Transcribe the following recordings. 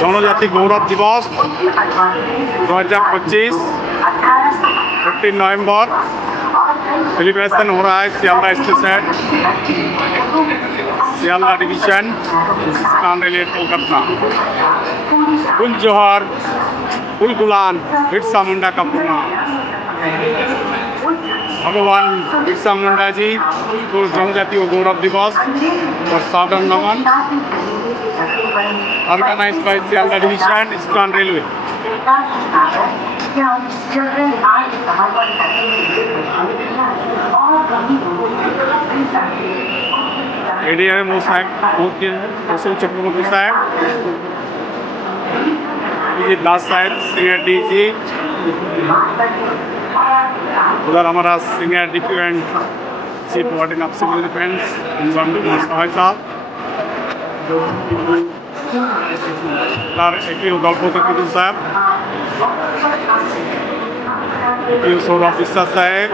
जनजाति गौरव दिवस 2025 15 नवंबर सेलिब्रेशन हो रहा है Sealdah station, Sealdah division, eastern railway Kolkata. कुल जोहर, कुल गुलान बिरसा मुंडा का प्रणाम। भगवान बिरसा मुंडा जी को जनजाति गौरव दिवस और साधारण नमन। Organized by Sialdah Division, Eastern Railway. ADM साहब, मुख्य चक्रवर्ती साहब, विजय दास साहब, सीनियर डीजी, उधर हमारा senior defence chief warden of civil defence इनवान कुमार साहब, तार एपी गल्पपति साहब, एपी सोल ऑफिसर साहब,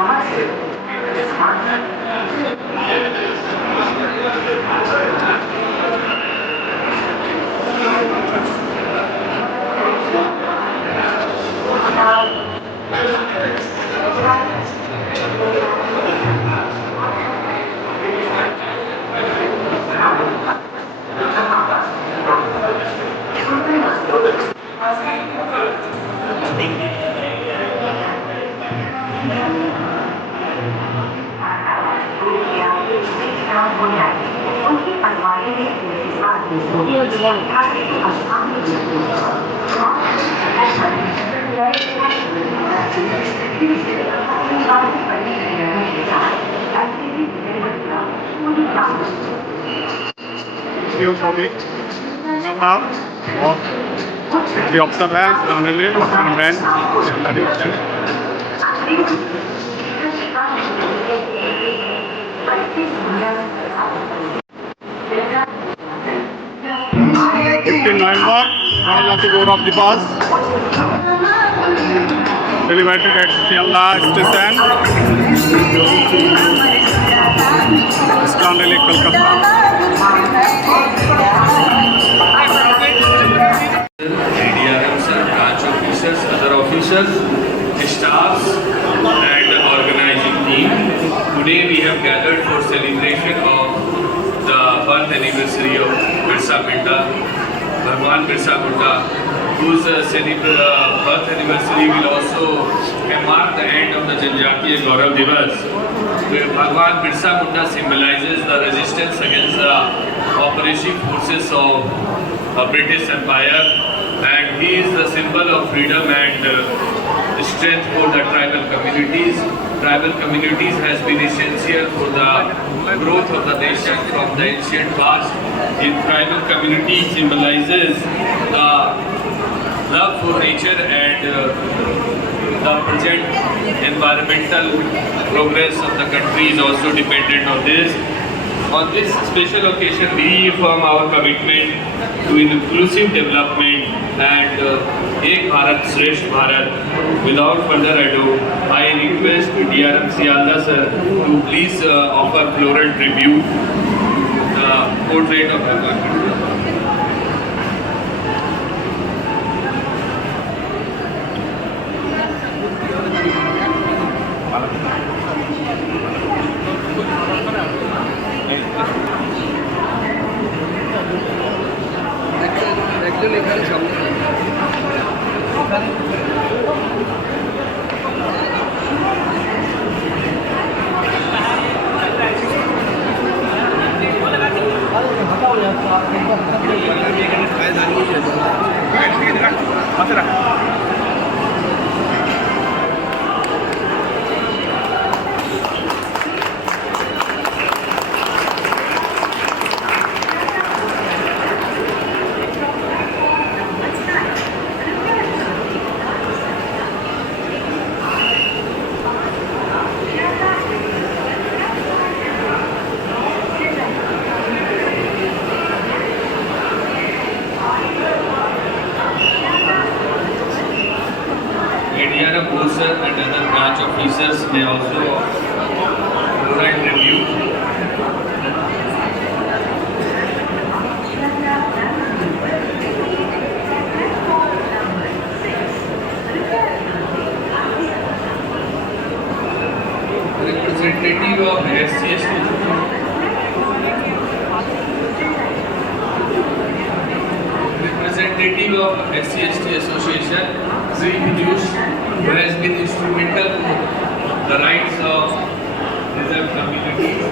the observers, journalists, and friends. 15 November, Ganapati Gauravv Diwas, celebrated at Sialdah Station, Eastern Railway, Kolkata. ADRMs, branch officers, other officers, staffs, and organizing team. Today we have gathered for celebration of the birth anniversary of Birsa Munda, Bhagwan Birsa Munda, whose birth anniversary will also mark the end of the Janjatiya Gaurav Diwas. Bhagwan Birsa Munda symbolizes the resistance against the oppressive forces of British Empire, and he is the symbol of freedom and strength for the tribal communities. Tribal communities has been essential for the growth of the nation from the ancient past. In tribal community symbolizes the love for nature and the present environmental progress of the country is also dependent on this. On this special occasion, we reaffirm our commitment to inclusive development and Ek Bharat Shresth Bharat. Without further ado, I request DRM Sialdah sir to please offer floral tribute the portrait of Bhagwan Birsa. also flora and review. Representative of SCST. Representative of SCST Association, Sri Piyush, who has been instrumental for the rights of reserved communities.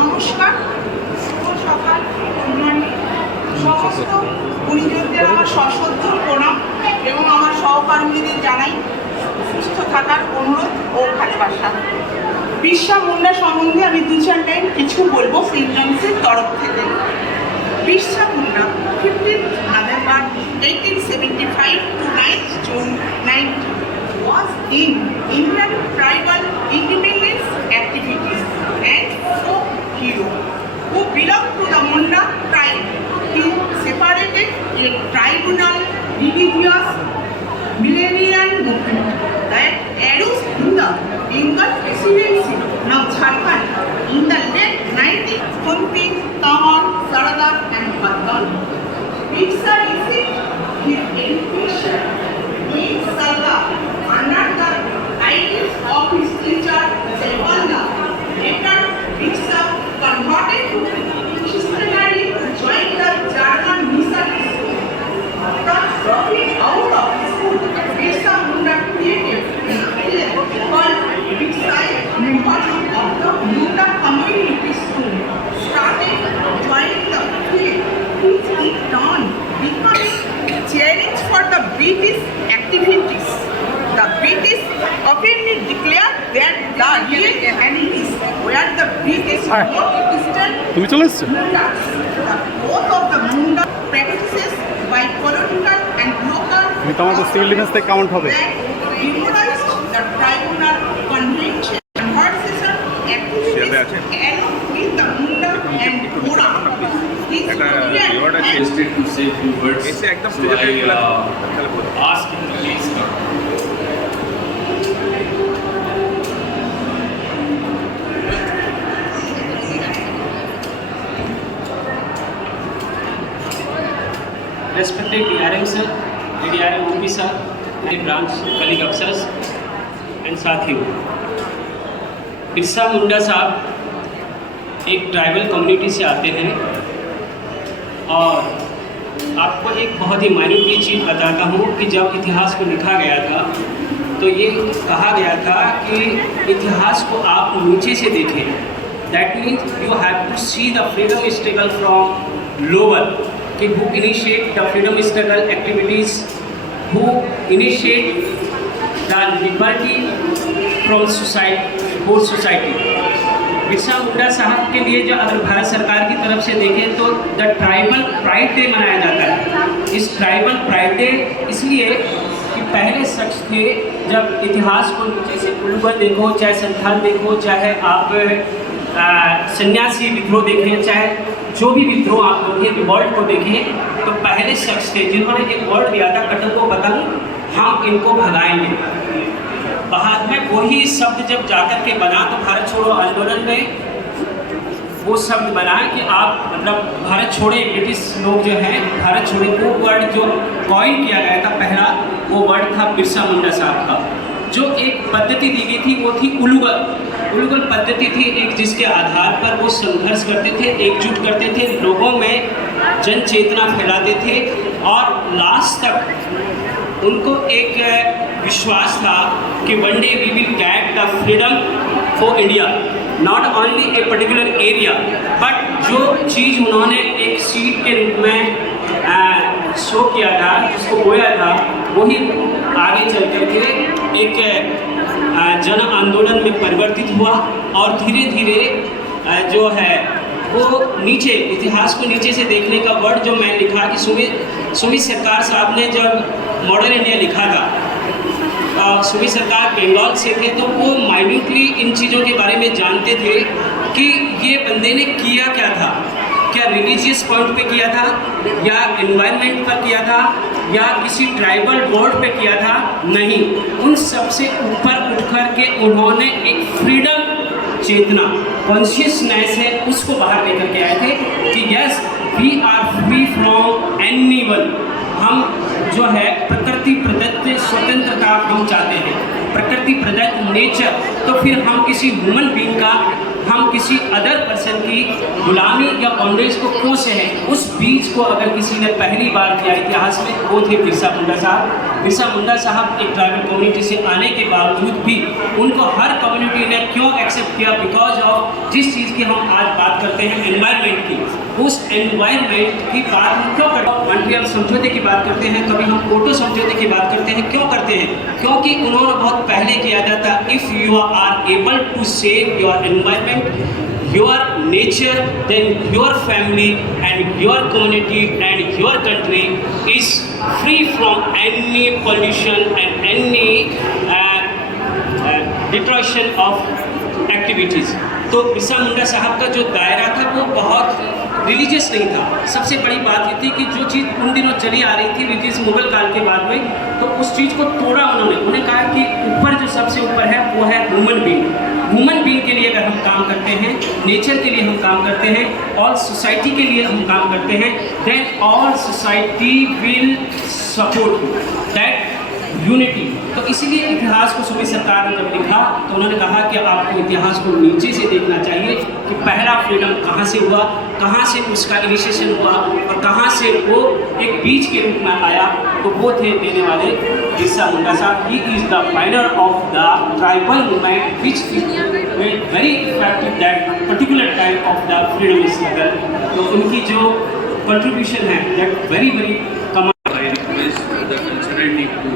নমস্কার, শুভ সকাল, good morning. সমস্ত গুণীজনদের আমার সশ্রদ্ধ প্রণাম এবং আমার সহকর্মীদের জানাই সুস্থ থাকার অনুরোধ ও ভালোবাসা। বিরসা মুন্ডা সম্বন্ধে আমি দু চার লাইন কিছু বলবো ফ্রিল্যান্সের তরফ থেকে। Birsa Munda 15 November 1875 to 9th June 19 was in Indian tribal independence activities and folk hero who belonged to the Munda tribe. He separated a tribunal religious millennial movement that arose in the Bengal presidency, now Jharkhand, in the late 90s, Khunti, Tamil, Sarada and Bhadan. Birsa received his education in Sarda under the guidance of his teacher Jaipalla. Later, Birsa converted to Christianity to join the German missionary school. After dropping out of school, Birsa Munda created a village called Birsai of the Munda community school. Starting joining the field, which in turn becoming challenge for the British activities. The British openly declared that the real enemies were the British North-Eastern Mundas. The growth of the Munda practices by political and local তোমাদের civil defence থেকে count হবে that demonized the tribunal convention and hard session activities along with the Munda and Mora. His brilliant and Interested to say a few words. ऐसे एकदम So सीधे I निकला। ask him to please come. Respected DRM sir, DRM OP sir, and branch colleague officers and साथियों, बिरसा मुंडा साहब एक tribal community से आते हैं और आपको एक बहुत ही मायन्यूट चीज़ बताता हूँ कि जब इतिहास को लिखा गया था तो ये कहा गया था कि इतिहास को आप नीचे से देखें। That means you have to see the freedom struggle from lower, कि who initiate the freedom struggle activities, who initiate the liberty from society, for society. Birsa Munda साहब के लिए जो अगर भारत सरकार की तरफ से देखें तो द ट्राइबल प्राइड डे मनाया जाता है। इस ट्राइबल प्राइड डे इसलिए कि पहले शख्स थे, जब इतिहास को नीचे से उल्लूबन देखो, चाहे संथाल देखो, चाहे आप सन्यासी विद्रोह देखें, चाहे जो भी विद्रोह आप देखें, वर्ल्ड को देखें, तो पहले शख्स थे जिन्होंने एक वर्ड दिया था कटल को बदल, हम इनको भगाएंगे। बाद में वही शब्द जब जाकर के बना तो भारत छोड़ो आंदोलन में वो शब्द बना कि आप मतलब भारत छोड़े, ब्रिटिश लोग जो हैं भारत छोड़े, वो वर्ड जो कॉइन किया गया था पहला, वो वर्ड था बिरसा मुंडा साहब का। जो एक पद्धति दी गई थी वो थी उलुगल पद्धति थी, एक जिसके आधार पर वो संघर्ष करते थे, एकजुट करते थे, लोगों में जन चेतना फैलाते थे और लास्ट तक उनको एक विश्वास था कि one day we will get the freedom for India. Not only a particular area, but जो चीज़ उन्होंने एक सीड के रूप में शो किया था, जिसको बोया था, वही आगे चल करके एक जन आंदोलन में परिवर्तित हुआ और धीरे धीरे जो है वो नीचे इतिहास को नीचे से देखने का वर्ड जो मैं लिखा कि सुमित सरकार साहब ने जब मॉडर्न इंडिया लिखा था, सुमित सरकार बंगाल से थे, तो वो माइन्यूटली इन चीज़ों के बारे में जानते थे कि ये बंदे ने किया क्या था, क्या रिलीजियस पॉइंट पे किया था या एनवायरनमेंट पर किया था या किसी ट्राइबल बोर्ड पे किया था। नहीं, उन सबसे ऊपर उठ कर के उन्होंने एक फ्रीडम चेतना, कॉन्शियसनेस है, उसको बाहर लेकर के आए थे कि yes we are free from anyone. हम जो है प्रकृति प्रदत्त स्वतंत्रता हम चाहते हैं, प्रकृति प्रदत्त नेचर। तो फिर हम किसी ह्यूमन बीइंग का, हम किसी अदर पर्सन की गुलामी या बॉन्डेज को क्यों से है। उस बीज को अगर किसी ने पहली बार किया इतिहास में, वो थे बिरसा मुंडा साहब। बिरसा मुंडा साहब एक ट्राइबल कम्युनिटी से आने के बावजूद भी उनको हर कम्युनिटी ने क्यों एक्सेप्ट किया, बिकॉज ऑफ जिस चीज़ की हम आज बात करते हैं एनवायरनमेंट की, उस एनवायरनमेंट की बात हम क्यों करते हैं। मॉन्ट्रियल समझौते की बात करते हैं, कभी हम कोटो समझौते की बात करते हैं, क्यों करते हैं? क्योंकि उन्होंने बहुत पहले किया था, if you are able to save your environment, your nature, then your family and your community and your country is free from any pollution and any destruction of activities. तो बिरसा मुंडा साहब का जो दायरा था वो बहुत रिलीजियस नहीं था। सबसे बड़ी बात ये थी कि जो चीज़ उन दिनों चली आ रही थी ब्रिटिश मुगल काल के बाद में, तो उस चीज़ को तोड़ा उन्होंने। उन्हें कहा कि ऊपर जो सबसे ऊपर है वो है ह्यूमन बीइंग। ह्यूमन बीइंग के लिए अगर हम काम करते हैं, नेचर के लिए हम काम करते हैं, ऑल सोसाइटी के लिए हम काम करते हैं, then all society will support that unity. तो इसीलिए इतिहास को सुमित सरकार ने जब लिखा तो उन्होंने कहा कि आपको इतिहास को नीचे से देखना चाहिए कि पहला फ्रीडम कहाँ से हुआ, कहाँ से उसका इनिशिएशन हुआ और कहाँ से वो एक बीज के रूप में आया। तो वो थे देने वाले बिरसा मुंडा साहब। He is the Pioneer of the tribal movement which is very effective that particular type of the freedom struggle. तो उनकी जो कंट्रीब्यूशन है दैट वेरी वेरी कमाल। I request the cultural team to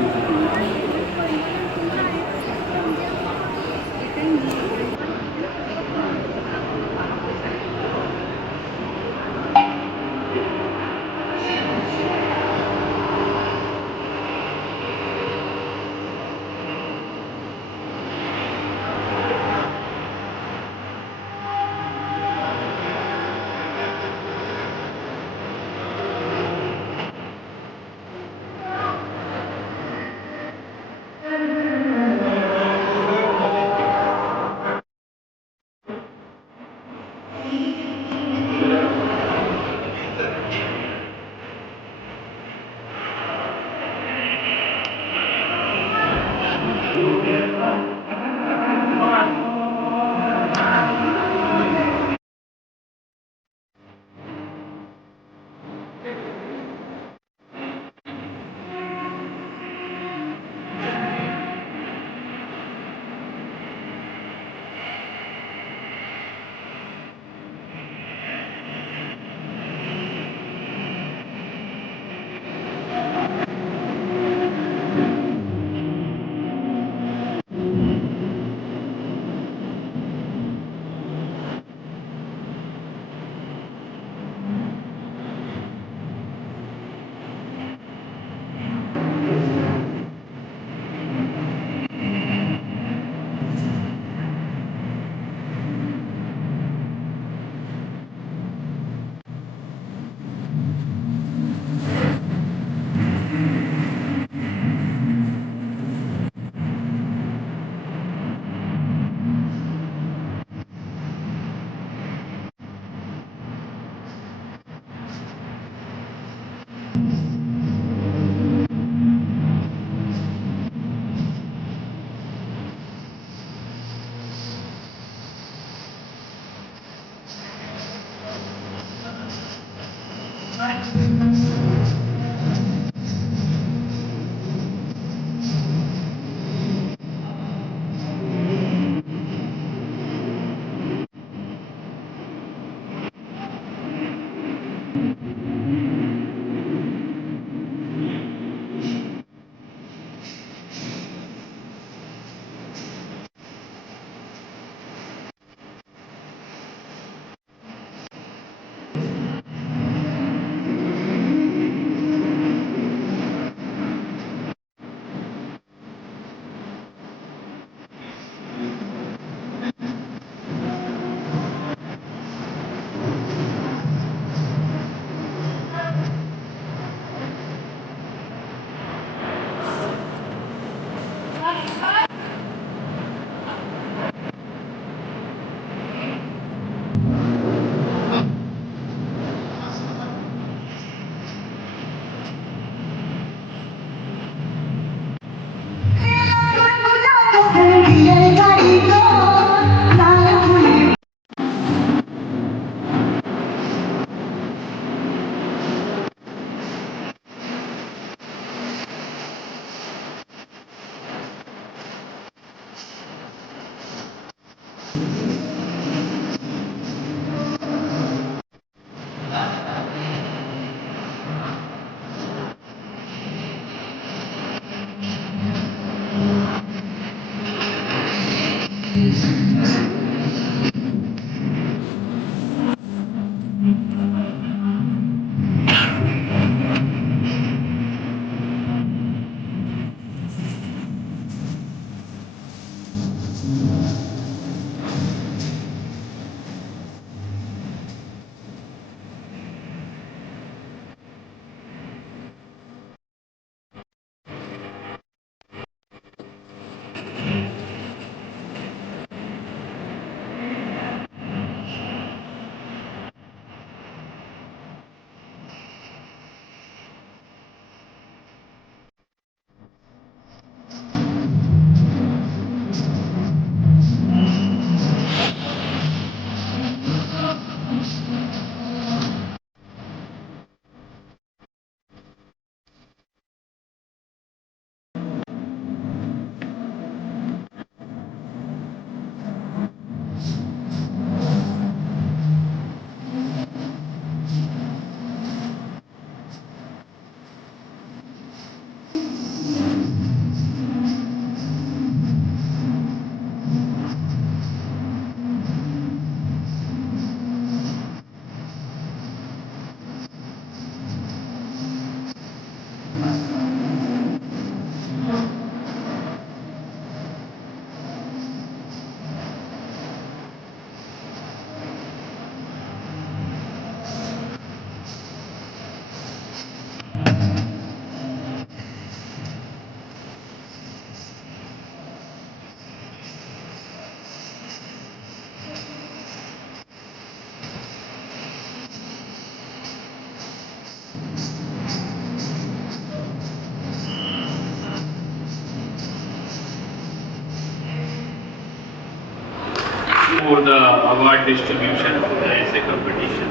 for the award distribution for the essay competition.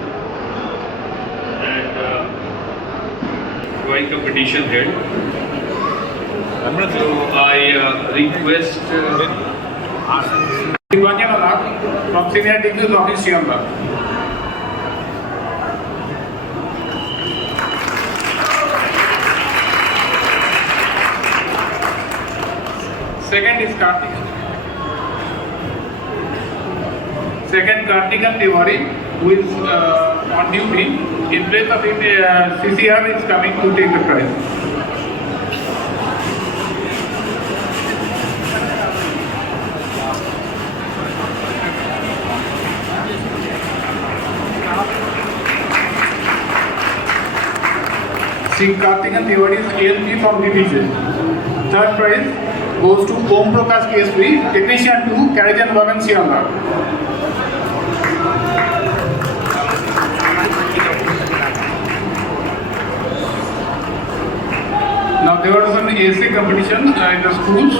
And drawing competition held. So I request Niranjan Alak from Senior Degrees Office, Shiamla. Second is Kartikan Tiwari, who is on duty. In place of him, CCR is coming to take the prize. Sri Kartikan Tiwari is ALP from division. Third prize goes to Om Prakash KSP, Technician 2, Karajan Vagan, Shiamla. Now there was an essay competition in the schools.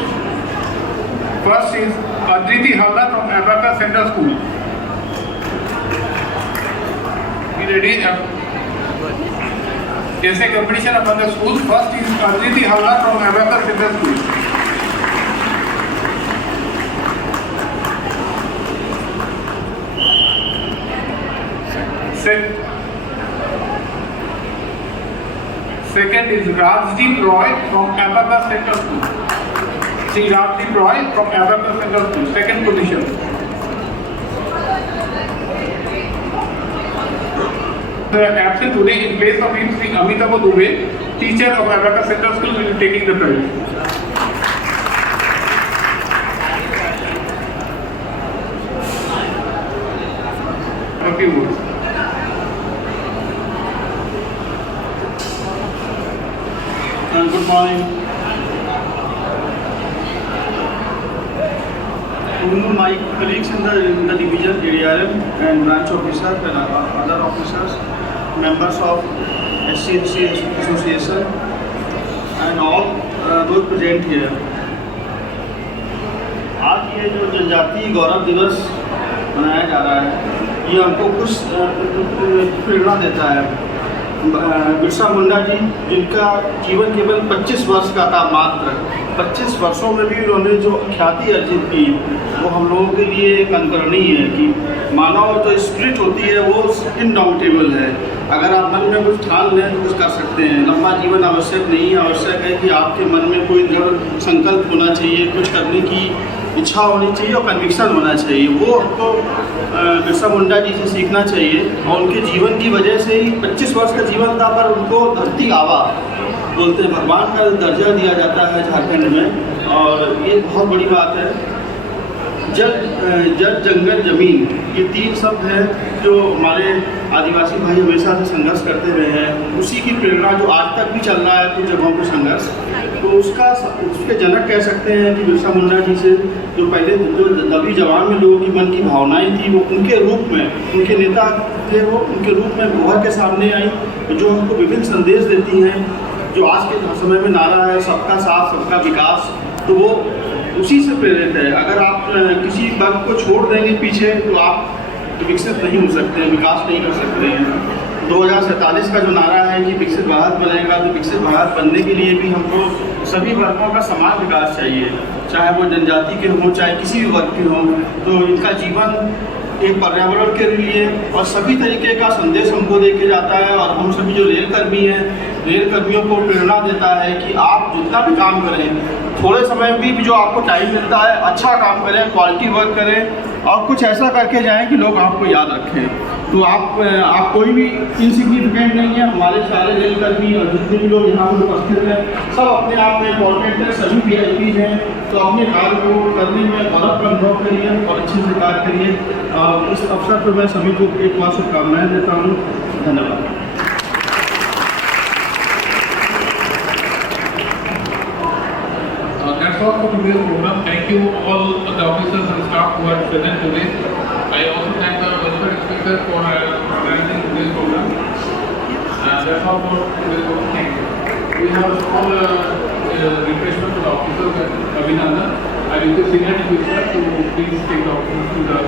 First is Adriti Halda from Abacus Central School. Be ready? Essay competition among the schools. First is Adriti Halda from Abacus Central School. Second is Rajdeep Roy from Abacus Central School. See Rajdeep Roy from Abacus Central School, second position. Absent today in place of him, Sri Amitabh Dubey, teacher of Abacus Central School, will be taking the prize. A few words. Good morning. My colleagues in the division, ADRM and branch officers and other officers, members of SCNC Association and all those present here. आज ये जो जनजातीय गौरव दिवस मनाया जा रहा है, ये हमको कुछ प्रेरणा देता है। बिरसा मुंडा जी, जिनका जीवन केवल 25 वर्ष का था मात्र, 25 वर्षों में भी उन्होंने जो ख्याति अर्जित की, वो हम लोगों के लिए एक अनुकरणीय है कि मानव जो स्पिरिट होती है वो इनडाउटेबल है। अगर आप मन में कुछ ठान लें तो कुछ कर सकते हैं। लंबा जीवन आवश्यक नहीं है, आवश्यक है कि आपके मन में कोई दृढ़ संकल्प होना चाहिए, कुछ करने की इच्छा होनी चाहिए और कन्विक्शन होना चाहिए। वो हमको बिरसा मुंडा जी से सीखना चाहिए और उनके जीवन की वजह से ही 25 वर्ष का जीवन था, पर उनको धरती आबा बोलते हैं, भगवान का दर्जा दिया जाता है झारखंड में, और ये बहुत बड़ी बात है। जल जंगल जमीन, ये 3 शब्द हैं जो हमारे आदिवासी भाई हमेशा से संघर्ष करते रहे हैं। उसी की प्रेरणा जो आज तक भी चल रहा है कुछ जगहों पर संघर्ष, तो उसके जनक कह सकते हैं कि बिरसा मुंडा जी से जो पहले जो दबी जवान में लोगों की मन की भावनाएं थी, वो उनके रूप में, उनके नेता थे, वो उनके रूप में उभर के सामने आई, जो हमको विभिन्न संदेश देती हैं। जो आज के समय में नारा है सबका साथ सबका विकास, तो वो उसी से प्रेरित है। अगर आप किसी वर्ग को छोड़ देंगे पीछे तो आप विकसित नहीं हो सकते हैं, विकास नहीं कर सकते हैं। 2047 का जो नारा है कि विकसित भारत बनेगा, तो विकसित भारत बनने के लिए भी हमको सभी वर्गों का समान विकास चाहिए, चाहे वो जनजाति के हों चाहे किसी भी वर्ग के हों। तो इनका जीवन एक पर्यावरण के लिए और सभी तरीके का संदेश हमको दे के जाता है। और हम सभी जो रेलकर्मी हैं, रेलकर्मियों को प्रेरणा देता है कि आप जितना भी काम करें, थोड़े समय भी जो आपको टाइम मिलता है, अच्छा काम करें, क्वालिटी वर्क करें और कुछ ऐसा करके जाएं कि लोग आपको याद रखें। तो आप कोई भी इनसिग्निफिकेंट नहीं है। हमारे सारे रेलकर्मी और जितने भी लोग यहाँ पर उपस्थित हैं, सब अपने आप में इम्पोर्टेंट है, सभी VIPs हैं। तो अपने कार्य को करने में गौरव का अनुभव करिए और अच्छे से कार्य करिए। इस अवसर पर मैं सभी को एक बार शुभकामनाएँ देता हूँ। धन्यवाद। That's all for today's program. Thank you all the officers and staff who are present today. I also thank the welfare inspector for organizing today's program. That's all for today's program. Thank you. We have a small refreshment for the officers at Abhinandan. I request senior officer to please take the officers to the